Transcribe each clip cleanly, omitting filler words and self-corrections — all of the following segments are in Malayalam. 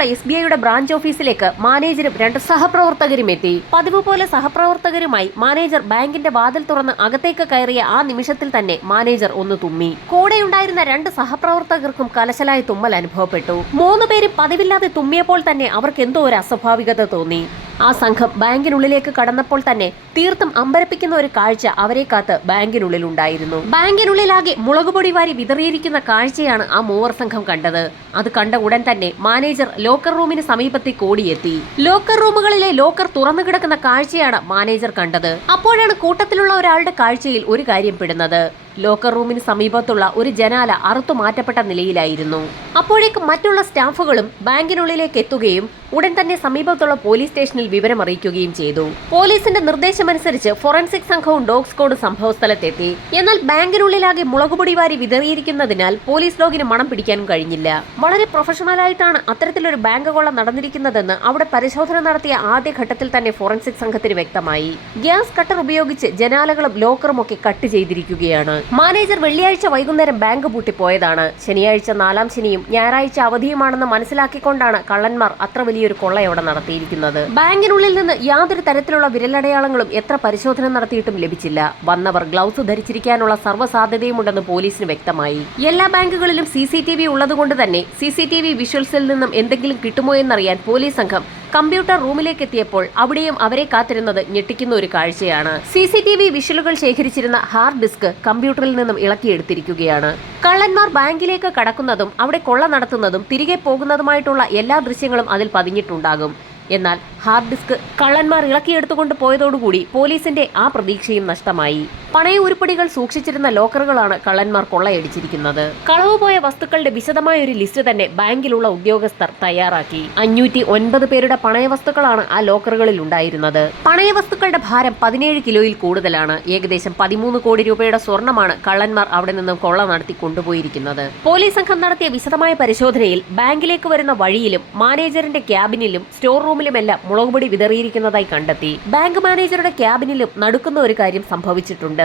നഗരത്തിലുള്ള SBIയുടെ ബ്രാഞ്ച് ഓഫീസിലേക്ക് മാനേജരും 2 സഹപ്രവർത്തകരും എത്തി. പതിവ് പോലെ സഹപ്രവർത്തകരുമായി മാനേജർ ബാങ്കിന്റെ വാതിൽ തുറന്ന് അകത്തേക്ക് കയറിയ ആ നിമിഷത്തിൽ തന്നെ മാനേജർ ഒന്ന് തുമ്മി. കൂടെയുണ്ടായിരുന്ന 2 സഹപ്രവർത്തകർക്കും കലശലായ തുമ്മൽ അനുഭവപ്പെട്ടു. 3 പേരും പതിവില്ലാതെ തുമ്മിയപ്പോൾ തന്നെ അവർക്ക് എന്തോ ഒരു അസ്വാഭാവികത തോന്നി. ആ സംഘം ബാങ്കിനുള്ളിലേക്ക് കടന്നപ്പോൾ തന്നെ തീർത്തും അമ്പരപ്പിക്കുന്ന ഒരു കാഴ്ച അവരെ കാത്ത് ബാങ്കിനുള്ളിലുണ്ടായിരുന്നു. ബാങ്കിനുള്ളിലാകെ മുളകുപൊടി വാരി വിതറിയിരിക്കുന്ന കാഴ്ചയാണ് ആ മൂവർ സംഘം കണ്ടത്. അത് കണ്ട ഉടൻ തന്നെ മാനേജർ ലോക്കർ റൂമിന് സമീപത്തേക്ക് ഓടിയെത്തി. ലോക്കർ റൂമുകളിലെ ലോക്കർ തുറന്നു കിടക്കുന്ന കാഴ്ചയാണ് മാനേജർ കണ്ടത്. അപ്പോഴാണ് കൂട്ടത്തിലുള്ള ഒരാളുടെ കാഴ്ചയിൽ ഒരു കാര്യം പെടുന്നത്. ലോക്കർ റൂമിന് സമീപത്തുള്ള ഒരു ജനാല അറുത്തു മാറ്റപ്പെട്ട നിലയിലായിരുന്നു. അപ്പോഴേക്കും മറ്റുള്ള സ്റ്റാഫുകളും ബാങ്കിനുള്ളിലേക്ക് എത്തുകയും ഉടൻ തന്നെ സമീപത്തുള്ള പോലീസ് സ്റ്റേഷനിൽ വിവരം അറിയിക്കുകയും ചെയ്തു. പോലീസിന്റെ നിർദ്ദേശമനുസരിച്ച് ഫോറൻസിക് സംഘവും ഡോഗ് സ്ക്വാഡും സംഭവസ്ഥലത്തെത്തി. എന്നാൽ ബാങ്കിനുള്ളിലാകെ മുളകുപൊടി വാരി വിതറിയിരിക്കുന്നതിനാൽ പോലീസ് ലോഗിന് മണം പിടിക്കാനും കഴിഞ്ഞില്ല. വളരെ പ്രൊഫഷണലായിട്ടാണ് അത്തരത്തിലൊരു ബാങ്ക് കൊള്ള നടന്നിരിക്കുന്നതെന്ന് അവിടെ പരിശോധന നടത്തിയ ആദ്യഘട്ടത്തിൽ തന്നെ ഫോറൻസിക് സംഘത്തിന് വ്യക്തമായി. ഗ്യാസ് കട്ടർ ഉപയോഗിച്ച് ജനാലകളും ലോക്കറും ഒക്കെ കട്ട് ചെയ്തിരിക്കുകയാണ്. മാനേജർ വെള്ളിയാഴ്ച വൈകുന്നേരം ബാങ്ക് പൂട്ടിപ്പോയതാണ്. ശനിയാഴ്ച 4ാം ശനിയും ഞായറാഴ്ച അവധിയുമാണെന്ന് മനസ്സിലാക്കിക്കൊണ്ടാണ് കള്ളന്മാർ അത്ര വലിയൊരു കൊള്ളയോടെ നടത്തിയിരിക്കുന്നത്. ബാങ്കിനുള്ളിൽ നിന്ന് യാതൊരു തരത്തിലുള്ള വിരലടയാളങ്ങളും എത്ര പരിശോധന നടത്തിയിട്ടും ലഭിച്ചില്ല. വന്നവർ ഗ്ലൗസ് ധരിച്ചിരിക്കാനുള്ള സർവ്വസാധ്യതയുമുണ്ടെന്ന് പോലീസിന് വ്യക്തമായി. എല്ലാ ബാങ്കുകളിലും CCTV ഉള്ളതുകൊണ്ട് തന്നെ CCTV വിഷ്വൽസിൽ നിന്നും എന്തെങ്കിലും കിട്ടുമോ എന്നറിയാൻ പോലീസ് സംഘം കമ്പ്യൂട്ടർ റൂമിലേക്ക് എത്തിയപ്പോൾ അവിടെയും അവരെ കാത്തിരുന്നത് ഞെട്ടിക്കുന്ന ഒരു കാഴ്ചയാണ്. CCTV വിഷ്വലുകൾ ശേഖരിച്ചിരുന്ന ഹാർഡ് ഡിസ്ക് കമ്പ്യൂട്ടറിൽ നിന്നും ഇളക്കിയെടുത്തിരിക്കുകയാണ്. കള്ളന്മാർ ബാങ്കിലേക്ക് കടക്കുന്നതും അവിടെ കൊള്ള നടത്തുന്നതും തിരികെ പോകുന്നതുമായിട്ടുള്ള എല്ലാ ദൃശ്യങ്ങളും അതിൽ പതിഞ്ഞിട്ടുണ്ടാകും. എന്നാൽ ഹാർഡ് ഡിസ്ക് കള്ളന്മാർ ഇളക്കിയെടുത്തുകൊണ്ട് പോയതോടുകൂടി പോലീസിന്റെ ആ പ്രതീക്ഷയും നഷ്ടമായി. പണയ ഉരുപ്പടികൾ സൂക്ഷിച്ചിരുന്ന ലോക്കറുകളാണ് കള്ളന്മാർ കൊള്ളയടിച്ചിരിക്കുന്നത്. കളവുപോയ വസ്തുക്കളുടെ വിശദമായ ഒരു ലിസ്റ്റ് തന്നെ ബാങ്കിലുള്ള ഉദ്യോഗസ്ഥർ തയ്യാറാക്കി. 509 പേരുടെ പണയ വസ്തുക്കളാണ് ആ ലോക്കറുകളിൽ ഉണ്ടായിരുന്നത്. പണയ വസ്തുക്കളുടെ ഭാരം 17 കിലോയിൽ കൂടുതലാണ്. ഏകദേശം 13 കോടി രൂപയുടെ സ്വർണ്ണമാണ് കള്ളന്മാർ അവിടെ നിന്നും കൊള്ള നടത്തി കൊണ്ടുപോയിരിക്കുന്നത്. പോലീസ് സംഘം നടത്തിയ വിശദമായ പരിശോധനയിൽ ബാങ്കിലേക്ക് വരുന്ന വഴിയിലും മാനേജറിന്റെ ക്യാബിനിലും സ്റ്റോർ റൂമിലുമെല്ലാം മുളകുപൊടി വിതറിയിരിക്കുന്നതായി കണ്ടെത്തി. ബാങ്ക് മാനേജറുടെ ക്യാബിനിലും നടുക്കുന്ന ഒരു കാര്യം സംഭവിച്ചിട്ടുണ്ട്.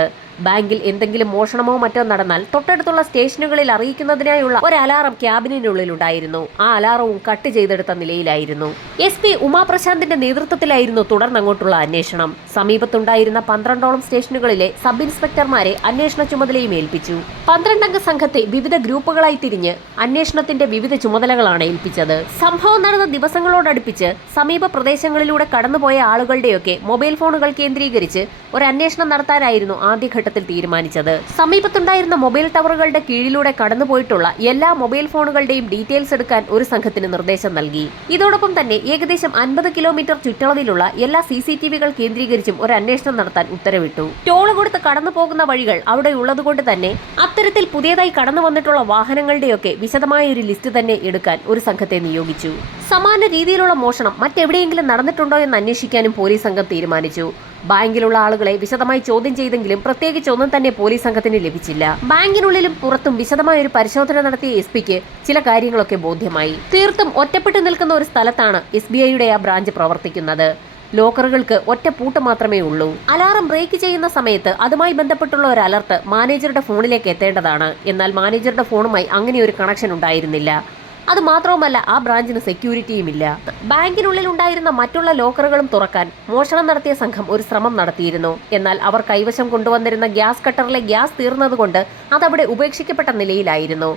ബാങ്കിൽ എന്തെങ്കിലും മോഷണമോ മറ്റോ നടന്നാൽ തൊട്ടടുത്തുള്ള സ്റ്റേഷനുകളിൽ അറിയിക്കുന്നതിനായുള്ള ഒരു അലാറം ക്യാബിനുള്ളിൽ ഉണ്ടായിരുന്നു. ആ അലാറവും കട്ട് ചെയ്തെടുത്ത നിലയിലായിരുന്നു. SP ഉമാപ്രശാന്തിന്റെ നേതൃത്വത്തിലായിരുന്നു തുടർന്നങ്ങോട്ടുള്ള അന്വേഷണം. സമീപത്തുണ്ടായിരുന്ന 12ഓളം സ്റ്റേഷനുകളിലെ സബ് ഇൻസ്പെക്ടർമാരെ അന്വേഷണ ചുമതലയും ഏൽപ്പിച്ചു. 12 അംഗ സംഘത്തെ വിവിധ ഗ്രൂപ്പുകളായി തിരിഞ്ഞ് അന്വേഷണത്തിന്റെ വിവിധ ചുമതലകളാണ് ഏൽപ്പിച്ചത്. സംഭവം നടന്ന ദിവസങ്ങളോടടുപ്പിച്ച് സമീപ പ്രദേശങ്ങളിലൂടെ കടന്നുപോയ ആളുകളുടെയൊക്കെ മൊബൈൽ ഫോണുകൾ കേന്ദ്രീകരിച്ച് ഒരു അന്വേഷണം നടത്താനായിരുന്നു ആദ്യഘട്ടത്തിൽ തീരുമാനിച്ചത്. സമീപത്തുണ്ടായിരുന്ന മൊബൈൽ ടവറുകളുടെ കീഴിലൂടെ കടന്നുപോയിട്ടുള്ള എല്ലാ മൊബൈൽ ഫോണുകളുടെയും ഡീറ്റെയിൽസ് എടുക്കാൻ ഒരു സംഘത്തിന് നിർദ്ദേശം നൽകി. ഇതോടൊപ്പം തന്നെ ഏകദേശം 50 കിലോമീറ്റർ ചുറ്റളവിലുള്ള എല്ലാ CCTVകൾ കേന്ദ്രീകരിച്ചും ഒരു അന്വേഷണം നടത്താൻ ഉത്തരവിട്ടു. ടോൾ കൊടുത്ത് കടന്നു പോകുന്ന വഴികൾ അവിടെ ഉള്ളതുകൊണ്ട് തന്നെ അത്തരത്തിൽ പുതിയതായി കടന്നു വന്നിട്ടുള്ള വാഹനങ്ങളുടെയൊക്കെ വിശദമായ ഒരു ലിസ്റ്റ് തന്നെ എടുക്കാൻ ഒരു സംഘത്തെ നിയോഗിച്ചു. സമാന രീതിയിലുള്ള മോഷണം മറ്റെവിടെയെങ്കിലും നടന്നിട്ടുണ്ടോ എന്ന് അന്വേഷിക്കാനും പോലീസ് സംഘം തീരുമാനിച്ചു. ബാങ്കിലുള്ള ആളുകളെ വിശദമായി ചോദ്യം ചെയ്തെങ്കിലും പ്രത്യേകിച്ച് ഒന്നും തന്നെ പോലീസ് സംഘത്തിന് ലഭിച്ചില്ല. ബാങ്കിനുള്ളിലും പുറത്തും വിശദമായ ഒരു പരിശോധന നടത്തിയ SPക്ക് ചില കാര്യങ്ങളൊക്കെ ബോധ്യമായി. തീർത്തും ഒറ്റപ്പെട്ടു നിൽക്കുന്ന ഒരു സ്ഥലത്താണ് SBIയുടെ ആ ബ്രാഞ്ച് പ്രവർത്തിക്കുന്നത്. ലോക്കറുകൾക്ക് ഒറ്റ പൂട്ട് മാത്രമേ ഉള്ളൂ. അലാറം ബ്രേക്ക് ചെയ്യുന്ന സമയത്ത് അതുമായി ബന്ധപ്പെട്ടുള്ള ഒരു അലർട്ട് മാനേജറുടെ ഫോണിലേക്ക് എത്തേണ്ടതാണ്. എന്നാൽ മാനേജറുടെ ഫോണുമായി അങ്ങനെ ഒരു കണക്ഷൻ ഉണ്ടായിരുന്നില്ല. അത് മാത്രവുമല്ല, ആ ബ്രാഞ്ചിന് സെക്യൂരിറ്റിയും ഇല്ല. ബാങ്കിനുള്ളിൽ ഉണ്ടായിരുന്ന മറ്റുള്ള ലോക്കറുകളും തുറക്കാൻ മോഷണം നടത്തിയ സംഘം ഒരു ശ്രമം നടത്തിയിരുന്നു. എന്നാൽ അവർ കൈവശം കൊണ്ടുവന്നിരുന്ന ഗ്യാസ് കട്ടറിലെ ഗ്യാസ് തീർന്നതുകൊണ്ട് അതവിടെ ഉപേക്ഷിക്കപ്പെട്ട നിലയിലായിരുന്നു.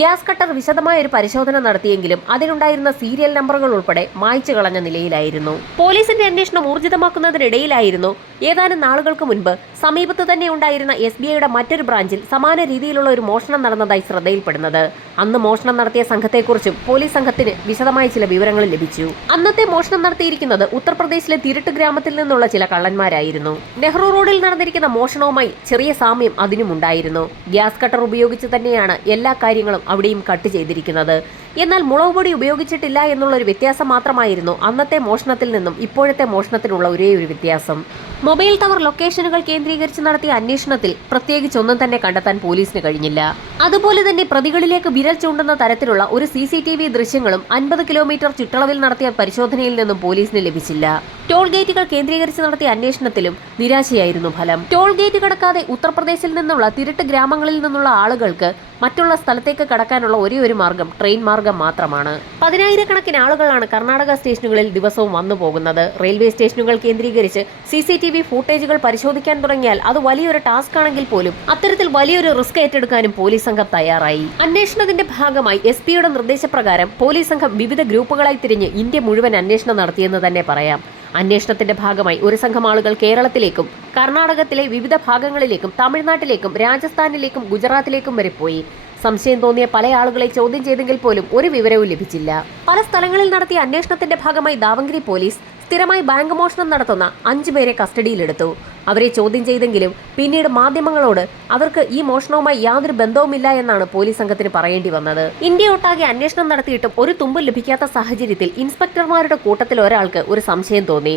ഗ്യാസ് കട്ടർ വിശദമായ ഒരു പരിശോധന നടത്തിയെങ്കിലും അതിലുണ്ടായിരുന്ന സീരിയൽ നമ്പറുകൾ ഉൾപ്പെടെ മായ്ച്ചു കളഞ്ഞ നിലയിലായിരുന്നു. പോലീസിന്റെ അന്വേഷണം ഊർജിതമാക്കുന്നതിനിടയിലായിരുന്നു ഏതാനും നാളുകൾക്ക് മുൻപ് സമീപത്ത് തന്നെ ഉണ്ടായിരുന്ന SBIയുടെ മറ്റൊരു ബ്രാഞ്ചിൽ സമാന രീതിയിലുള്ള ഒരു മോഷണം നടന്നതായി ശ്രദ്ധയിൽപ്പെടുന്നത്. അന്ന് മോഷണം നടത്തിയ സംഘത്തെക്കുറിച്ചും പോലീസ് സംഘത്തിന് വിശദമായ ചില വിവരങ്ങൾ ലഭിച്ചു. അന്നത്തെ മോഷണം നടത്തിയിരിക്കുന്നത് ഉത്തർപ്രദേശിലെ തിരുട്ട് ഗ്രാമത്തിൽ നിന്നുള്ള ചില കള്ളന്മാരായിരുന്നു. നെഹ്റു റോഡിൽ നടന്നിരിക്കുന്ന മോഷണവുമായി ചെറിയ സാമ്യം അതിനുമുണ്ടായിരുന്നു. ഗ്യാസ് കട്ടർ ഉപയോഗിച്ച് തന്നെയാണ് എല്ലാ കാര്യങ്ങളും അവിടെയും കട്ട് ചെയ്തിരിക്കുന്നത്. എന്നാൽ മുളകുപൊടി ഉപയോഗിച്ചിട്ടില്ല എന്നുള്ളൊരു വ്യത്യാസം മാത്രമായിരുന്നു അന്നത്തെ മോഷണത്തിൽ നിന്നും ഇപ്പോഴത്തെ മോഷണത്തിനുള്ള ഒരേ ഒരു വ്യത്യാസം. മൊബൈൽ ടവർ ലൊക്കേഷനുകൾ കേന്ദ്രീകരിച്ച് നടത്തിയ അന്വേഷണത്തിൽ പ്രത്യേകിച്ചൊന്നും തന്നെ കണ്ടെത്താൻ പോലീസിന് കഴിഞ്ഞില്ല. അതുപോലെ തന്നെ പ്രതികളിലേക്ക് വിരൽ ചൂണ്ടുന്ന തരത്തിലുള്ള ഒരു CCTV ദൃശ്യങ്ങളും 50 കിലോമീറ്റർ ചുറ്റളവിൽ നടത്തിയ പരിശോധനയിൽ നിന്നും പോലീസിന് ലഭിച്ചില്ല. ടോൾ ഗേറ്റുകൾ കേന്ദ്രീകരിച്ച് നടത്തിയ അന്വേഷണത്തിലും നിരാശയായിരുന്നു ഫലം. ടോൾ ഗേറ്റ് കടക്കാതെ ഉത്തർപ്രദേശിൽ നിന്നുള്ള തിരുട്ട് ഗ്രാമങ്ങളിൽ നിന്നുള്ള ആളുകൾക്ക് മറ്റുള്ള സ്ഥലത്തേക്ക് കടക്കാനുള്ള ഒരേയൊരു മാർഗം ട്രെയിൻ മാർഗം മാത്രമാണ്. 10,000-കണക്കിന് ആളുകളാണ് കർണാടക സ്റ്റേഷനുകളിൽ ദിവസവും വന്നു പോകുന്നത്. റെയിൽവേ സ്റ്റേഷനുകൾ കേന്ദ്രീകരിച്ച് CCTV ഫൂട്ടേജുകൾ പരിശോധിക്കാൻ തുടങ്ങിയാൽ അത് വലിയൊരു ടാസ്ക് ആണെങ്കിൽ പോലും അത്തരത്തിൽ വലിയൊരു റിസ്ക് ഏറ്റെടുക്കാനും പോലീസ് സംഘം തയ്യാറായി. അന്വേഷണത്തിന്റെ ഭാഗമായി SP-യുടെ നിർദ്ദേശപ്രകാരം പോലീസ് സംഘം വിവിധ ഗ്രൂപ്പുകളായി തിരിഞ്ഞ് ഇന്ത്യ മുഴുവൻ അന്വേഷണം നടത്തിയെന്ന് തന്നെ പറയാം. അന്വേഷണത്തിന്റെ ഭാഗമായി ഒരു സംഘം ആളുകൾ കേരളത്തിലേക്കും കർണാടകത്തിലെ വിവിധ ഭാഗങ്ങളിലേക്കും തമിഴ്നാട്ടിലേക്കും രാജസ്ഥാനിലേക്കും ഗുജറാത്തിലേക്കും വരെ പോയി. സംശയം തോന്നിയ പല ആളുകളെ ചോദ്യം ചെയ്തെങ്കിൽ പോലും ഒരു വിവരവും ലഭിച്ചില്ല. പല സ്ഥലങ്ങളിൽ നടത്തിയ അന്വേഷണത്തിന്റെ ഭാഗമായി ദാവങ്കരി പോലീസ് സ്ഥിരമായി ബാങ്ക് മോഷണം നടത്തുന്ന 5 പേരെ കസ്റ്റഡിയിലെടുത്തു. അവരെ ചോദ്യം ചെയ്തെങ്കിലും പിന്നീട് മാധ്യമങ്ങളോട് അവർക്ക് ഈ മോഷണവുമായി യാതൊരു ബന്ധവുമില്ല എന്നാണ് പോലീസ് സംഘത്തിന് പറയേണ്ടി വന്നത്. ഇന്ത്യയൊട്ടാകെ അന്വേഷണം നടത്തിയിട്ടും ഒരു തുമ്പും ലഭിക്കാത്ത സാഹചര്യത്തിൽ ഇൻസ്പെക്ടർമാരുടെ കൂട്ടത്തിൽ ഒരാൾക്ക് ഒരു സംശയം തോന്നി.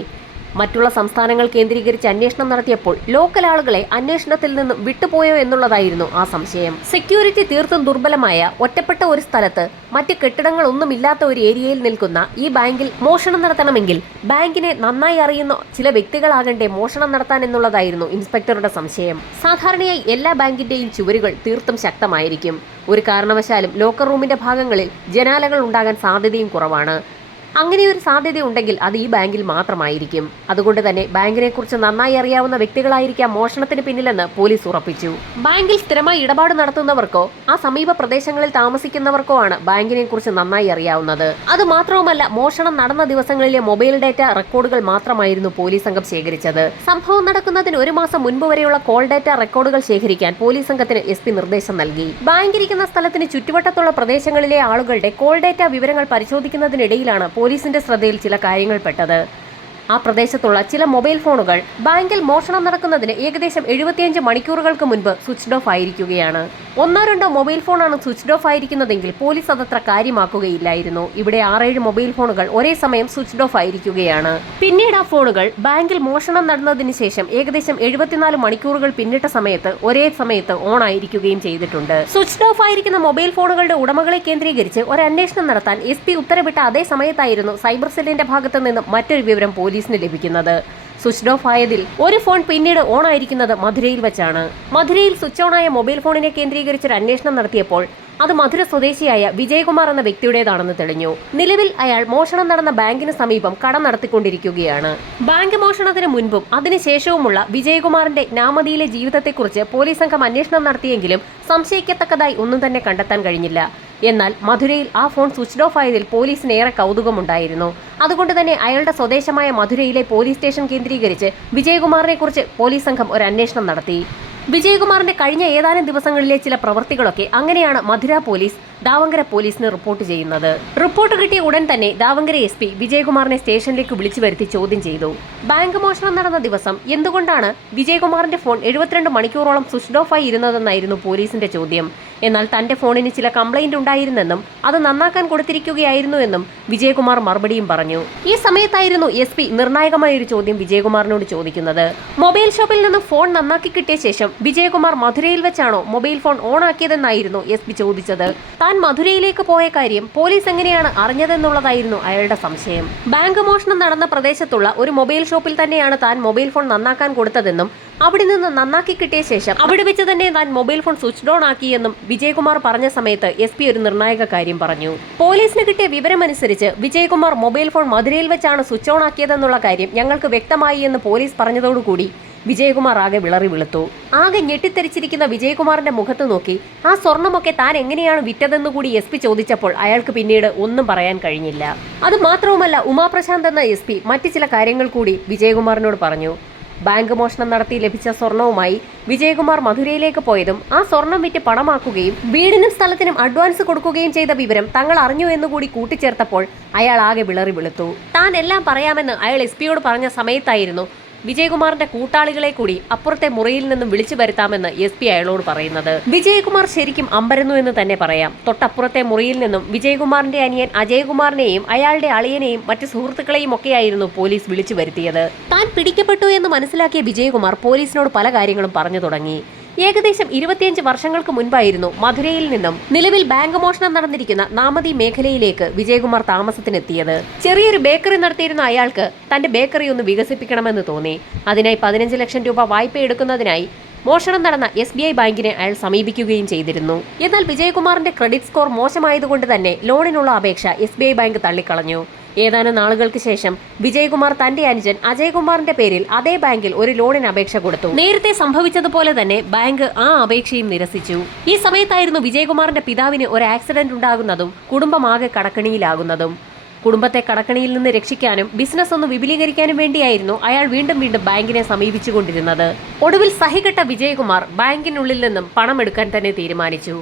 മറ്റുള്ള സംസ്ഥാനങ്ങൾ കേന്ദ്രീകരിച്ച് അന്വേഷണം നടത്തിയപ്പോൾ ലോക്കൽ ആളുകളെ അന്വേഷണത്തിൽ നിന്നും വിട്ടുപോയോ എന്നുള്ളതായിരുന്നു ആ സംശയം. സെക്യൂരിറ്റി തീർത്തും ദുർബലമായ ഒറ്റപ്പെട്ട ഒരു സ്ഥലത്ത് മറ്റ് കെട്ടിടങ്ങളൊന്നുമില്ലാത്ത ഒരു ഏരിയയിൽ നിൽക്കുന്ന ഈ ബാങ്കിൽ മോഷണം നടത്തണമെങ്കിൽ ബാങ്കിനെ നന്നായി അറിയുന്ന ചില വ്യക്തികളാകണ്ടേ മോഷണം നടത്താൻ എന്നുള്ളതായിരുന്നു ഇൻസ്പെക്ടറുടെ സംശയം. സാധാരണയായി എല്ലാ ബാങ്കിന്റെയും ചുവരുകൾ തീർത്തും ശക്തമായിരിക്കും. ഒരു കാരണവശാലും ലോക്കർ റൂമിന്റെ ഭാഗങ്ങളിൽ ജനാലകൾ ഉണ്ടാകാൻ സാധ്യതയും കുറവാണ്. അങ്ങനെയൊരു സാധ്യത ഉണ്ടെങ്കിൽ അത് ഈ ബാങ്കിൽ മാത്രമായിരിക്കും. അതുകൊണ്ട് തന്നെ ബാങ്കിനെ കുറിച്ച് നന്നായി അറിയാവുന്ന വ്യക്തികളായിരിക്കാം മോഷണത്തിന് പിന്നിലെന്ന് പോലീസ് ഉറപ്പിച്ചു. ബാങ്കിൽ സ്ഥിരമായി ഇടപാട് നടത്തുന്നവർക്കോ ആ സമീപ പ്രദേശങ്ങളിൽ താമസിക്കുന്നവർക്കോ ആണ് ബാങ്കിനെ കുറിച്ച് നന്നായി അറിയാവുന്നത്. അത് മാത്രവുമല്ല, മോഷണം നടന്ന ദിവസങ്ങളിലെ മൊബൈൽ ഡാറ്റ റെക്കോർഡുകൾ മാത്രമായിരുന്നു പോലീസ് സംഘം ശേഖരിച്ചത്. സംഭവം നടക്കുന്നതിന് 1 മാസം മുൻപ് വരെയുള്ള കോൾ ഡാറ്റ റെക്കോർഡുകൾ ശേഖരിക്കാൻ പോലീസ് സംഘത്തിന് SP നിർദ്ദേശം നൽകി. ബാങ്കിരിക്കുന്ന സ്ഥലത്തിന് ചുറ്റുവട്ടത്തുള്ള പ്രദേശങ്ങളിലെ ആളുകളുടെ കോൾ ഡാറ്റ വിവരങ്ങൾ പരിശോധിക്കുന്നതിനിടയിലാണ് പോലീസിന്റെ ശ്രദ്ധയിൽ ചില കാര്യങ്ങൾ പെട്ടത്. ആ പ്രദേശത്തുള്ള ചില മൊബൈൽ ഫോണുകൾ ബാങ്കിൽ മോഷണം നടക്കുന്നതിന് ഏകദേശം 75 മണിക്കൂറുകൾക്ക് മുൻപ് സ്വിച്ച്ഡ് ഓഫ് ആയിരിക്കുകയാണ്. 1-2 മൊബൈൽ ഫോണാണ് സ്വിച്ച്ഡ് ഓഫ് ആയിരിക്കുന്നതെങ്കിൽ പോലീസ് അതത്ര കാര്യമാക്കുകയില്ലായിരുന്നു. ഇവിടെ 6-7 മൊബൈൽ ഫോണുകൾ ഒരേ സമയം സ്വിച്ച്ഡ് ഓഫ് ആയിരിക്കുകയാണ്. പിന്നീട് ആ ഫോണുകൾ ബാങ്കിൽ മോഷണം നടന്നതിന് ശേഷം ഏകദേശം 74 മണിക്കൂറുകൾ പിന്നിട്ട സമയത്ത് ഒരേ സമയത്ത് ഓൺ ആയിരിക്കുകയും ചെയ്തിട്ടുണ്ട്. സ്വിച്ച്ഡ് ഓഫ് ആയിരിക്കുന്ന മൊബൈൽ ഫോണുകളുടെ ഉടമകളെ കേന്ദ്രീകരിച്ച് ഒരു അന്വേഷണം നടത്താൻ SP ഉത്തരവിട്ട അതേ സമയത്തായിരുന്നു സൈബർ സെല്ലിന്റെ ഭാഗത്തു നിന്നും മറ്റൊരു വിവരം പോലീസിന് ലഭിക്കുന്നത്. സ്വിച്ച്ഡ് ഓഫ് ആയതിൽ ഒരു ഫോൺ പിന്നീട് ഓൺ ആയിരിക്കുന്നത് മധുരയിൽ വെച്ചാണ്. മധുരയിൽ സ്വിച്ച് ഓൺ ആയ മൊബൈൽ ഫോണിനെ കേന്ദ്രീകരിച്ചൊരു അന്വേഷണം നടത്തിയപ്പോൾ അത് മധുര സ്വദേശിയായ വിജയകുമാർ എന്ന വ്യക്തിയുടേതാണെന്ന് തെളിഞ്ഞു. നിലവിൽ അയാൾ മോഷണം നടന്ന ബാങ്കിന് സമീപം കട നടത്തിക്കൊണ്ടിരിക്കുകയാണ്. ബാങ്ക് മോഷണത്തിന് മുൻപും അതിനുശേഷവുമുള്ള വിജയകുമാറിന്റെ നാമതിയിലെ ജീവിതത്തെക്കുറിച്ച് പോലീസ് സംഘം അന്വേഷണം നടത്തിയെങ്കിലും സംശയിക്കത്തക്കതായി ഒന്നും തന്നെ കണ്ടെത്താൻ കഴിഞ്ഞില്ല. എന്നാൽ മധുരയിൽ ആ ഫോൺ സ്വിച്ച്ഡ് ഓഫ് ആയതിൽ പോലീസിന് ഏറെ കൗതുകമുണ്ടായിരുന്നു. അതുകൊണ്ട് തന്നെ അയാളുടെ സ്വദേശമായ മധുരയിലെ പോലീസ് സ്റ്റേഷൻ കേന്ദ്രീകരിച്ച് വിജയകുമാറിനെ കുറിച്ച് പോലീസ് സംഘം ഒരു അന്വേഷണം നടത്തി. വിജയകുമാറിന്റെ കഴിഞ്ഞ ഏതാനും ദിവസങ്ങളിലെ ചില പ്രവൃത്തികളൊക്കെ അങ്ങനെയാണ് മധുര പോലീസ് ദാവങ്കര പോലീസിന് റിപ്പോർട്ട് ചെയ്യുന്നത്. റിപ്പോർട്ട് കിട്ടിയ ഉടൻ തന്നെ ദാവങ്കര SP വിജയകുമാറിനെ സ്റ്റേഷനിലേക്ക് വിളിച്ചു വരുത്തി ചോദ്യം ചെയ്തു. ബാങ്ക് മോഷണം നടന്ന ദിവസം എന്തുകൊണ്ടാണ് വിജയകുമാറിന്റെ ഫോൺ 72 മണിക്കൂറോളം സ്വിച്ച്ഡ് ഓഫ് ആയി ഇരുന്നതെന്നായിരുന്നു പോലീസിന്റെ ചോദ്യം. എന്നാൽ തന്റെ ഫോണിന് ചില കംപ്ലൈന്റ് ഉണ്ടായിരുന്നെന്നും അത് നന്നാക്കാൻ കൊടുത്തിരിക്കുകയായിരുന്നു എന്നും വിജയകുമാർ മറുപടിയും പറഞ്ഞു. ഈ സമയത്തായിരുന്നു SP നിർണായകമായ ഒരു ചോദ്യം വിജയകുമാറിനോട് ചോദിക്കുന്നത്. മൊബൈൽ ഷോപ്പിൽ നിന്ന് ഫോൺ നന്നാക്കി കിട്ടിയ ശേഷം വിജയകുമാർ മധുരയിൽ വെച്ചാണോ മൊബൈൽ ഫോൺ ഓൺ ആക്കിയതെന്നായിരുന്നു SP ചോദിച്ചത്. താൻ മധുരയിലേക്ക് പോയ കാര്യം പോലീസ് എങ്ങനെയാണ് അറിഞ്ഞതെന്നുള്ളതായിരുന്നു അയാളുടെ സംശയം. ബാങ്ക് മോഷണം നടന്ന പ്രദേശത്തുള്ള ഒരു മൊബൈൽ ഷോപ്പിൽ തന്നെയാണ് താൻ മൊബൈൽ ഫോൺ നന്നാക്കാൻ കൊടുത്തതെന്നും അവിടെ നിന്ന് നന്നാക്കി കിട്ടിയ ശേഷം അവിടെ വെച്ച് തന്നെ താൻ മൊബൈൽ ഫോൺ സ്വിച്ച് ഓൺ ആക്കിയെന്നും വിജയകുമാർ പറഞ്ഞ സമയത്ത് SP ഒരു നിർണായക കാര്യം പറഞ്ഞു. പോലീസിന് കിട്ടിയ വിവരമനുസരിച്ച് വിജയകുമാർ മൊബൈൽ ഫോൺ മധുരയിൽ വെച്ചാണ് സ്വിച്ച് ഓൺ ആക്കിയതെന്നുള്ള കാര്യം ഞങ്ങൾക്ക് വ്യക്തമായി എന്ന് പോലീസ് പറഞ്ഞതോടുകൂടി വിജയകുമാർ ആകെ വിളറി വെളുത്തു. ആകെ ഞെട്ടിത്തെറിച്ചിരിക്കുന്ന വിജയകുമാറിന്റെ മുഖത്ത് നോക്കി ആ സ്വർണമൊക്കെ താൻ എങ്ങനെയാണ് വിറ്റതെന്ന് കൂടി SP ചോദിച്ചപ്പോൾ അയാൾക്ക് പിന്നീട് ഒന്നും പറയാൻ കഴിഞ്ഞില്ല. അത് മാത്രവുമല്ല, ഉമാപ്രശാന്ത് എന്ന SP മറ്റു ചില കാര്യങ്ങൾ കൂടി വിജയകുമാറിനോട് പറഞ്ഞു. ബാങ്ക് മോഷണം നടത്തി ലഭിച്ച സ്വർണവുമായി വിജയകുമാർ മധുരയിലേക്ക് പോയതും ആ സ്വർണം വിറ്റ് പണമാക്കുകയും വീടിനും സ്ഥലത്തിനും അഡ്വാൻസ് കൊടുക്കുകയും ചെയ്ത വിവരം തങ്ങൾ അറിഞ്ഞു എന്നുകൂടി കൂട്ടിച്ചേർത്തപ്പോൾ അയാൾ ആകെ വിളറി വെളുത്തു. താൻ എല്ലാം പറയാമെന്ന് അയാൾ SP പറഞ്ഞ സമയത്തായിരുന്നു വിജയകുമാറിന്റെ കൂട്ടാളികളെ കൂടി അപ്പുറത്തെ മുറിയിൽ നിന്നും വിളിച്ചു വരുത്താമെന്ന് SP അയാളോട് പറയുന്നത്. വിജയകുമാർ ശരിക്കും അമ്പരന്നു എന്ന് തന്നെ പറയാം. തൊട്ടപ്പുറത്തെ മുറിയിൽ നിന്നും വിജയകുമാറിന്റെ അനിയൻ അജയകുമാറിനെയും അയാളുടെ അളിയനെയും മറ്റു സുഹൃത്തുക്കളെയും ഒക്കെയായിരുന്നു പോലീസ് വിളിച്ചു വരുത്തിയത്. താൻ പിടിക്കപ്പെട്ടു എന്ന് മനസ്സിലാക്കിയ വിജയകുമാർ പോലീസിനോട് പല കാര്യങ്ങളും പറഞ്ഞു തുടങ്ങി. ഏകദേശം 25 വർഷങ്ങൾക്ക് മുൻപായിരുന്നു മധുരയിൽ നിന്നും നിലവിൽ ബാങ്ക് മോഷണം നടന്നിരിക്കുന്ന നാമതി മേഖലയിലേക്ക് വിജയകുമാർ താമസത്തിനെത്തിയത്. ചെറിയൊരു ബേക്കറി നടത്തിയിരുന്ന അയാൾക്ക് തന്റെ ബേക്കറി ഒന്ന് വികസിപ്പിക്കണമെന്ന് തോന്നി. അതിനായി 15 ലക്ഷം രൂപ വായ്പ എടുക്കുന്നതിനായി മോഷണം നടന്ന SBI ബാങ്കിനെ അയാൾ സമീപിക്കുകയും ചെയ്തിരുന്നു. എന്നാൽ വിജയകുമാറിന്റെ ക്രെഡിറ്റ് സ്കോർ മോശമായതുകൊണ്ട് തന്നെ ലോണിനുള്ള അപേക്ഷ SBI ബാങ്ക് തള്ളിക്കളഞ്ഞു. ഏതാനും നാളുകൾക്ക് ശേഷം വിജയകുമാർ തന്റെ അനുജൻ അജയ്കുമാറിന്റെ പേരിൽ അതേ ബാങ്കിൽ ഒരു ലോണിന് അപേക്ഷ കൊടുത്തു. നേരത്തെ സംഭവിച്ചതുപോലെ തന്നെ ബാങ്ക് ആ അപേക്ഷയും നിരസിച്ചു. ഈ സമയത്തായിരുന്നു വിജയകുമാറിന്റെ പിതാവിന് ഒരു ആക്സിഡന്റ് ഉണ്ടാകുന്നതും കുടുംബമാകെ കടക്കണിയിലാകുന്നതും. കുടുംബത്തെ കടക്കണിയിൽ നിന്ന് രക്ഷിക്കാനും ബിസിനസ് ഒന്ന് വിപുലീകരിക്കാനും വേണ്ടിയായിരുന്നു അയാൾ വീണ്ടും വീണ്ടും ബാങ്കിനെ സമീപിച്ചുകൊണ്ടിരുന്നത്. ഒടുവിൽ സഹികെട്ട വിജയകുമാർ ബാങ്കിനുള്ളിൽ നിന്നും പണം എടുക്കാൻ തന്നെ തീരുമാനിച്ചു.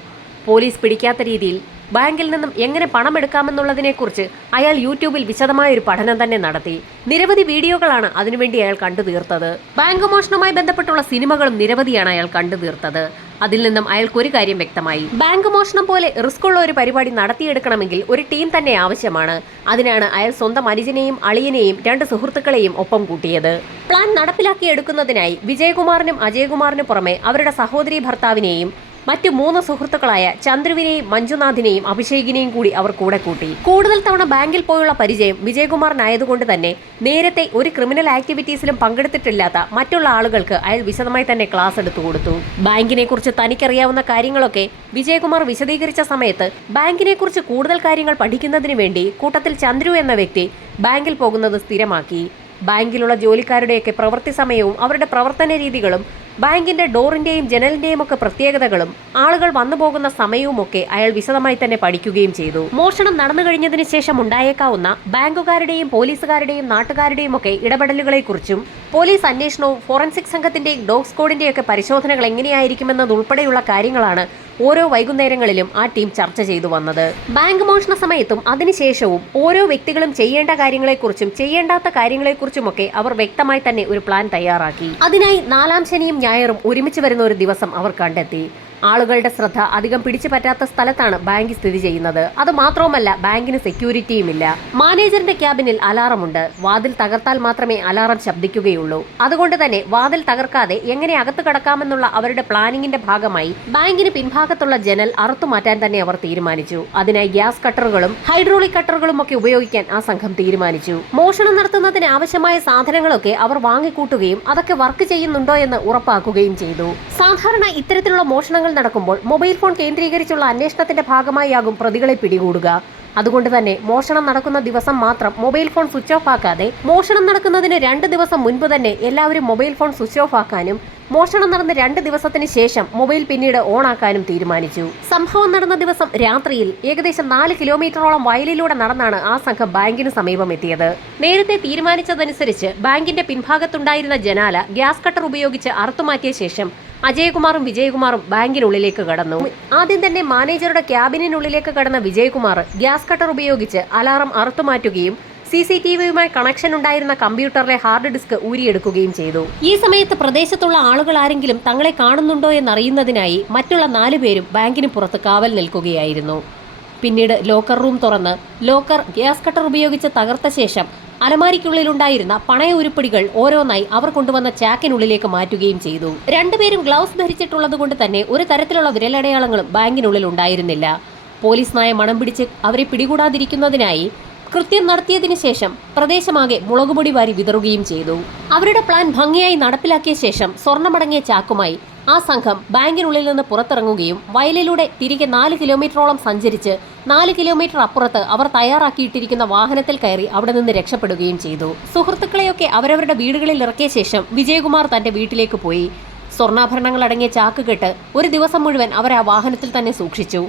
പോലീസ് പിടിക്കാത്ത രീതിയിൽ ബാങ്കിൽ നിന്നും എങ്ങനെ പണമെടുക്കാമെന്നുള്ളതിനെക്കുറിച്ച് അയാൾ യൂട്യൂബിൽ വിശദമായ ഒരു പഠനം തന്നെ നടത്തി. നിരവധി വീഡിയോകളാണ് അതിനുവേണ്ടി അയാൾ കണ്ടു തീർത്തത്. ബാങ്ക് മോഷണവുമായി ബന്ധപ്പെട്ടുള്ള സിനിമകളും നിരവധിയാണ് അയാൾ കണ്ടു തീർത്തത്. അതിൽ നിന്നും അയാൾക്കൊരു കാര്യം വ്യക്തമായി. ബാങ്ക് മോഷണം പോലെ റിസ്ക് ഉള്ള ഒരു പരിപാടി നടത്തിയെടുക്കണമെങ്കിൽ ഒരു ടീം തന്നെ ആവശ്യമാണ്. അതിനാണ് അയാൾ സ്വന്തം അനുജനെയും അളിയനെയും 2 സുഹൃത്തുക്കളെയും ഒപ്പം കൂട്ടിയത്. പ്ലാൻ നടപ്പിലാക്കിയെടുക്കുന്നതിനായി വിജയകുമാറിനും അജയ്കുമാറിനും പുറമെ അവരുടെ സഹോദരി ഭർത്താവിനെയും മറ്റു 3 സുഹൃത്തുക്കളായ ചന്ദ്രുവിനെയും മഞ്ജുനാഥിനെയും അഭിഷേകിനെയും കൂടി അവർ കൂടെ കൂട്ടി. കൂടുതൽ തവണ ബാങ്കിൽ പോയുള്ള പരിചയം വിജയകുമാറിനായതുകൊണ്ട് തന്നെ നേരത്തെ ഒരു ക്രിമിനൽ ആക്ടിവിറ്റീസിലും പങ്കെടുത്തിട്ടില്ലാത്ത മറ്റുള്ള ആളുകൾക്ക് അയാൾ വിശദമായി തന്നെ ക്ലാസ് എടുത്തു കൊടുത്തു. ബാങ്കിനെ കുറിച്ച് തനിക്കറിയാവുന്ന കാര്യങ്ങളൊക്കെ വിജയകുമാർ വിശദീകരിച്ച സമയത്ത് ബാങ്കിനെ കുറിച്ച് കൂടുതൽ കാര്യങ്ങൾ പഠിക്കുന്നതിന് വേണ്ടി കൂട്ടത്തിൽ ചന്ദ്രു എന്ന വ്യക്തി ബാങ്കിൽ പോകുന്നത് സ്ഥിരമാക്കി. ബാങ്കിലുള്ള ജോലിക്കാരുടെയൊക്കെ പ്രവൃത്തി സമയവും അവരുടെ പ്രവർത്തന രീതികളും ബാങ്കിന്റെ ഡോറിന്റെയും ജനലിന്റെയും ഒക്കെ പ്രത്യേകതകളും ആളുകൾ വന്നു പോകുന്ന സമയവുമൊക്കെ അയാൾ വിശദമായി തന്നെ പഠിക്കുകയും ചെയ്തു. മോഷണം നടന്നു കഴിഞ്ഞതിന് ശേഷം ഉണ്ടായേക്കാവുന്ന ബാങ്കുകാരുടെയും പോലീസുകാരുടെയും നാട്ടുകാരുടെയും ഒക്കെ ഇടപെടലുകളെക്കുറിച്ചും പോലീസ് അന്വേഷണവും ഫോറൻസിക് സംഘത്തിന്റെയും ഡോഗ് സ്ക്വാഡിന്റെയൊക്കെ പരിശോധനകൾ എങ്ങനെയായിരിക്കുമെന്നതുൾപ്പെടെയുള്ള കാര്യങ്ങളാണ് ഓരോ വൈകുന്നേരങ്ങളിലും ആ ടീം ചർച്ച ചെയ്തു വന്നത്. ബാങ്ക് മോഷണ സമയത്തും അതിനുശേഷവും ഓരോ വ്യക്തികളും ചെയ്യേണ്ട കാര്യങ്ങളെക്കുറിച്ചും ചെയ്യേണ്ടാത്ത കാര്യങ്ങളെക്കുറിച്ചുമൊക്കെ അവർ വ്യക്തമായി തന്നെ ഒരു പ്ലാൻ തയ്യാറാക്കി. അതിനായി 4-ാം ശനിയും ഞായറും ഒരുമിച്ച് വരുന്ന ഒരു ദിവസം അവർ കണ്ടെത്തി. ആളുകളുടെ ശ്രദ്ധ അധികം പിടിച്ചു പറ്റാത്ത സ്ഥലത്താണ് ബാങ്ക് സ്ഥിതി ചെയ്യുന്നത്. അത് മാത്രവുമല്ല, ബാങ്കിന് സെക്യൂരിറ്റിയുമില്ല. മാനേജറിന്റെ ക്യാബിനിൽ അലാറമുണ്ട്. വാതിൽ തകർത്താൽ മാത്രമേ അലാറം ശബ്ദിക്കുകയുള്ളൂ. അതുകൊണ്ട് തന്നെ വാതിൽ തകർക്കാതെ എങ്ങനെ അകത്ത് കടക്കാമെന്നുള്ള അവരുടെ പ്ലാനിങ്ങിന്റെ ഭാഗമായി ബാങ്കിന് പിൻഭാഗത്തുള്ള ജനൽ അറുത്തുമാറ്റാൻ തന്നെ അവർ തീരുമാനിച്ചു. അതിനായി ഗ്യാസ് കട്ടറുകളും ഹൈഡ്രോളിക് കട്ടറുകളും ഒക്കെ ഉപയോഗിക്കാൻ ആ സംഘം തീരുമാനിച്ചു. മോഷണം നടത്തുന്നതിന് ആവശ്യമായ സാധനങ്ങളൊക്കെ അവർ വാങ്ങിക്കൂട്ടുകയും അതൊക്കെ വർക്ക് ചെയ്യുന്നുണ്ടോ എന്ന് ഉറപ്പാക്കുകയും ചെയ്തു. സാധാരണ ഇത്തരത്തിലുള്ള മോഷണങ്ങൾ നടക്കുമ്പോൾ മൊബൈൽ ഫോൺ കേന്ദ്രീകരിച്ചുള്ള അന്വേഷണത്തിന്റെ ഭാഗമായാകും പ്രതികളെ പിടികൂടുക. അതുകൊണ്ട് തന്നെ മോഷണം നടക്കുന്ന ദിവസം മാത്രം മൊബൈൽ ഫോൺ സ്വിച്ച് ഓഫ് ആക്കാതെ മോഷണം നടക്കുന്നതിന് 2 ദിവസം മുൻപ് തന്നെ എല്ലാവരും മൊബൈൽ ഫോൺ സ്വിച്ച് ഓഫ് ആക്കാനും മോഷണം നടന്ന 2 ദിവസത്തിന് ശേഷം മൊബൈൽ പിന്നീട് ഓൺ ആക്കാനും തീരുമാനിച്ചു. സംഭവം നടന്ന ദിവസം രാത്രിയിൽ ഏകദേശം 4 കിലോമീറ്ററോളം വയലിലൂടെ നടന്നാണ് ആ സംഘം ബാങ്കിന് സമീപം എത്തിയത്. നേരത്തെ തീരുമാനിച്ചതനുസരിച്ച് ബാങ്കിന്റെ പിൻഭാഗത്തുണ്ടായിരുന്ന ജനാല ഗ്യാസ് കട്ടർ ഉപയോഗിച്ച് അറുത്തുമാറ്റിയ ശേഷം അജയ്കുമാറും വിജയകുമാറും ബാങ്കിനുള്ളിലേക്ക് കടന്നു. ആദ്യം തന്നെ മാനേജറുടെ ക്യാബിനുള്ളിലേക്ക് കടന്ന വിജയകുമാർ ഗ്യാസ് കട്ടർ ഉപയോഗിച്ച് അലാറം അറുത്തുമാറ്റുകയും CCTVയുമായി കണക്ഷൻ ഉണ്ടായിരുന്ന കമ്പ്യൂട്ടറിലെ ഹാർഡ് ഡിസ്ക് ഊരിയെടുക്കുകയും ചെയ്തു. ഈ സമയത്ത് പ്രദേശത്തുള്ള ആളുകൾ ആരെങ്കിലും തങ്ങളെ കാണുന്നുണ്ടോ എന്നറിയുന്നതിനായി മറ്റുള്ള 4 പേരും ബാങ്കിന് പുറത്ത് കാവൽ നിൽക്കുകയായിരുന്നു. പിന്നീട് ലോക്കർ റൂം തുറന്ന് ലോക്കർ ഗ്യാസ് കട്ടർ ഉപയോഗിച്ച് തകർത്ത ശേഷം അലമാരിക്കുള്ളിലുണ്ടായിരുന്ന പണയ ഉരുപ്പടികൾ ഓരോന്നായി അവർ കൊണ്ടുവന്ന ചാക്കിനുള്ളിലേക്ക് മാറ്റുകയും ചെയ്തു. 2 പേരും ഗ്ലൗസ് ധരിച്ചിട്ടുള്ളത് കൊണ്ട് തന്നെ ഒരു തരത്തിലുള്ള വിരലടയാളങ്ങളും ബാങ്കിനുള്ളിൽ ഉണ്ടായിരുന്നില്ല. പോലീസ് നായ മണം പിടിച്ച് അവരെ പിടികൂടാതിരിക്കുന്നതിനായി കൃത്യം നടത്തിയതിനു ശേഷം പ്രദേശമാകെ മുളകുപൊടി വാരി വിതറുകയും ചെയ്തു. അവരുടെ പ്ലാൻ ഭംഗിയായി നടപ്പിലാക്കിയ ശേഷം സ്വർണ്ണമടങ്ങിയ ചാക്കുമായി ആ സംഘം ബാങ്കിനുള്ളിൽ നിന്ന് പുറത്തിറങ്ങുകയും വയലിലൂടെ തിരികെ 4 കിലോമീറ്ററോളം സഞ്ചരിച്ച് 4 കിലോമീറ്റർ അപ്പുറത്ത് അവർ തയ്യാറാക്കിയിട്ടിരിക്കുന്ന വാഹനത്തിൽ കയറി അവിടെ നിന്ന് രക്ഷപ്പെടുകയും ചെയ്തു. സുഹൃത്തുക്കളെയൊക്കെ അവരവരുടെ വീടുകളിൽ ഇറക്കിയ ശേഷം വിജയകുമാർ തന്റെ വീട്ടിലേക്ക് പോയി. സ്വർണ്ണാഭരണങ്ങൾ അടങ്ങിയ ചാക്ക് കെട്ട് ഒരു ദിവസം മുഴുവൻ അവർ ആ വാഹനത്തിൽ തന്നെ സൂക്ഷിച്ചു.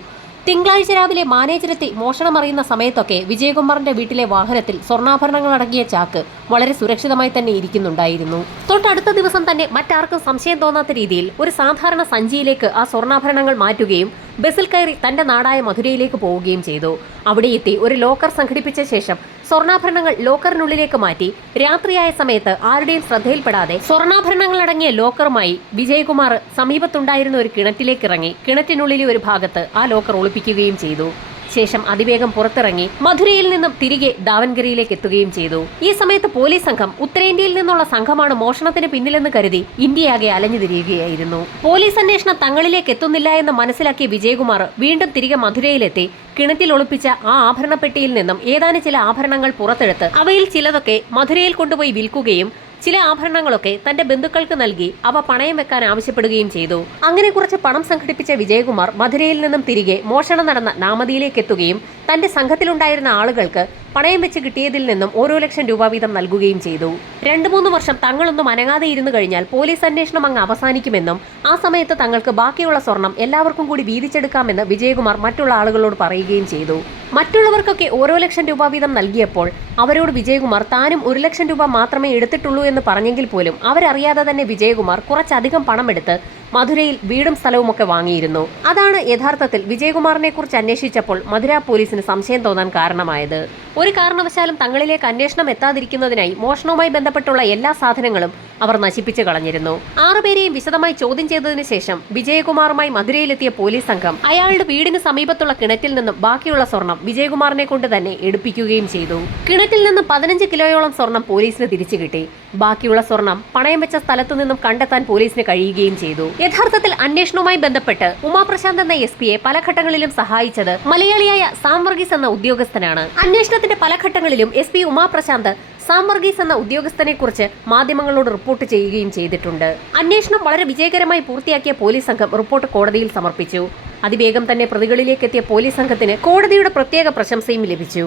തിങ്കളാഴ്ച രാവിലെ മാനേജരെത്തി മോഷണം അറിയുന്ന സമയത്തൊക്കെ വിജയകുമാറിന്റെ വീട്ടിലെ വാഹനത്തിൽ സ്വർണ്ണാഭരണങ്ങൾ അടങ്ങിയ ചാക്ക് വളരെ സുരക്ഷിതമായി തന്നെ ഇരിക്കുന്നുണ്ടായിരുന്നു. തൊട്ടടുത്ത ദിവസം തന്നെ മറ്റാർക്കും സംശയം തോന്നാത്ത രീതിയിൽ ഒരു സാധാരണ സഞ്ചിയിലേക്ക് ആ സ്വർണ്ണാഭരണങ്ങൾ മാറ്റുകയും ബസ്സിൽ കയറി തന്റെ നാടായ മധുരയിലേക്ക് പോവുകയും ചെയ്തു. അവിടെ എത്തി ഒരു ലോക്കർ സംഘടിപ്പിച്ച ശേഷം സ്വർണ്ണാഭരണങ്ങൾ ലോക്കറിനുള്ളിലേക്ക് മാറ്റി രാത്രിയായ സമയത്ത് ആരുടെയും ശ്രദ്ധയിൽപ്പെടാതെ സ്വർണ്ണാഭരണങ്ങൾ അടങ്ങിയ ലോക്കറുമായി വിജയകുമാർ സമീപത്തുണ്ടായിരുന്ന ഒരു കിണറ്റിലേക്ക് ഇറങ്ങി കിണറ്റിനുള്ളിലെ ഒരു ഭാഗത്ത് ആ ലോക്കർ ഒളിപ്പിക്കുകയും ചെയ്തു. ശേഷം അതിവേഗം പുറത്തിറങ്ങി മധുരയിൽ നിന്നും തിരികെ ദാവൻഗറിയിലേക്ക് എത്തുകയും ചെയ്തു. ഈ സമയത്ത് പോലീസ് സംഘം ഉത്തരേന്ത്യയിൽ നിന്നുള്ള സംഘമാണ് മോഷണത്തിന് പിന്നിലെന്ന് കരുതി ഇന്ത്യയാകെ അലഞ്ഞു തിരിയുകയായിരുന്നു. പോലീസ് അന്വേഷണം തങ്ങളിലേക്ക് എത്തുന്നില്ല എന്ന് മനസ്സിലാക്കിയ വിജയകുമാർ വീണ്ടും തിരികെ മധുരയിലെത്തി കിണറ്റിൽ ഒളിപ്പിച്ച ആ ആഭരണപ്പെട്ടിയിൽ നിന്നും ഏതാനും ചില ആഭരണങ്ങൾ പുറത്തെടുത്ത് അവയിൽ ചിലതൊക്കെ മധുരയിൽ കൊണ്ടുപോയി വിൽക്കുകയും ചില ആഭരണങ്ങളൊക്കെ തന്റെ ബന്ധുക്കൾക്ക് നൽകി അവ പണയം വെക്കാൻ ആവശ്യപ്പെടുകയും ചെയ്തു. അങ്ങനെ കുറച്ച് പണം സംഘടിപ്പിച്ച വിജയകുമാർ മധുരയിൽ നിന്നും തിരികെ മോഷണം നടന്ന നാമതിയിലേക്ക് എത്തുകയും തന്റെ സംഘത്തിലുണ്ടായിരുന്ന ആളുകൾക്ക് പണയം വെച്ച് കിട്ടിയതിൽ നിന്നും ഓരോ ലക്ഷം രൂപ വീതം നൽകുകയും ചെയ്തു. 2-3 വർഷം തങ്ങളൊന്നും അനങ്ങാതെ ഇരുന്നു കഴിഞ്ഞാൽ പോലീസ് അന്വേഷണം അങ്ങ് അവസാനിക്കുമെന്നും ആ സമയത്ത് തങ്ങൾക്ക് ബാക്കിയുള്ള സ്വർണം എല്ലാവർക്കും കൂടി വീതിച്ചെടുക്കാമെന്ന് വിജയകുമാർ മറ്റുള്ള ആളുകളോട് പറയുകയും ചെയ്തു. മറ്റുള്ളവർക്കൊക്കെ ഓരോ ലക്ഷം രൂപ വീതം നൽകിയപ്പോൾ അവരോട് വിജയകുമാർ താനും 1 ലക്ഷം രൂപ മാത്രമേ എടുത്തിട്ടുള്ളൂ എന്ന് പറഞ്ഞെങ്കിൽ പോലും അവരറിയാതെ തന്നെ വിജയകുമാർ കുറച്ചധികം പണമെടുത്ത് മധുരയിൽ വീടും സ്ഥലവുമൊക്കെ വാങ്ങിയിരുന്നു. അതാണ് യഥാർത്ഥത്തിൽ വിജയകുമാറിനെ കുറിച്ച് അന്വേഷിച്ചപ്പോൾ മധുര പോലീസിന് സംശയം തോന്നാൻ കാരണമായത്. ഒരു കാരണവശാലും തങ്ങളിലേക്ക് അന്വേഷണം എത്താതിരിക്കുന്നതിനായി മോഷണവുമായി ബന്ധപ്പെട്ടുള്ള എല്ലാ സാധനങ്ങളും അവർ നശിപ്പിച്ചു കളഞ്ഞിരുന്നു. 6 പേരെയും വിശദമായി ചോദ്യം ചെയ്തതിനു ശേഷം വിജയകുമാറുമായി മധുരയിലെത്തിയ പോലീസ് സംഘം അയാളുടെ വീടിന് സമീപത്തുള്ള കിണറ്റിൽ നിന്നും ബാക്കിയുള്ള സ്വർണം വിജയകുമാറിനെ കൊണ്ട് തന്നെ എടുപ്പിക്കുകയും ചെയ്തു. കിണറ്റിൽ നിന്നും 15 കിലോയോളം സ്വർണം പോലീസിന് തിരിച്ചു കിട്ടി. ബാക്കിയുള്ള സ്വർണം പണയം വെച്ച സ്ഥലത്തു നിന്നും കണ്ടെത്താൻ പോലീസിന് കഴിയുകയും ചെയ്തു. യഥാർത്ഥത്തിൽ അന്വേഷണവുമായി ബന്ധപ്പെട്ട് ഉമാപ്രശാന്ത് എന്ന SP-യെ പല ഘട്ടങ്ങളിലും സഹായിച്ചത് മലയാളിയായ സാം വർഗീസ് എന്ന ഉദ്യോഗസ്ഥനാണ്. അന്വേഷണത്തിന്റെ പല ഘട്ടങ്ങളിലും SP ഉമാപ്രശാന്ത് സാം വർഗീസ് എന്ന ഉദ്യോഗസ്ഥനെ കുറിച്ച് മാധ്യമങ്ങളോട് റിപ്പോർട്ട് ചെയ്യുകയും ചെയ്തിട്ടുണ്ട്. അന്വേഷണം വളരെ വിജയകരമായി പൂർത്തിയാക്കിയ പോലീസ് സംഘം റിപ്പോർട്ട് കോടതിയിൽ സമർപ്പിച്ചു. അതിവേഗം തന്നെ പ്രതികളിലേക്ക് എത്തിയ പോലീസ് സംഘത്തിന് കോടതിയുടെ പ്രത്യേക പ്രശംസയും ലഭിച്ചു.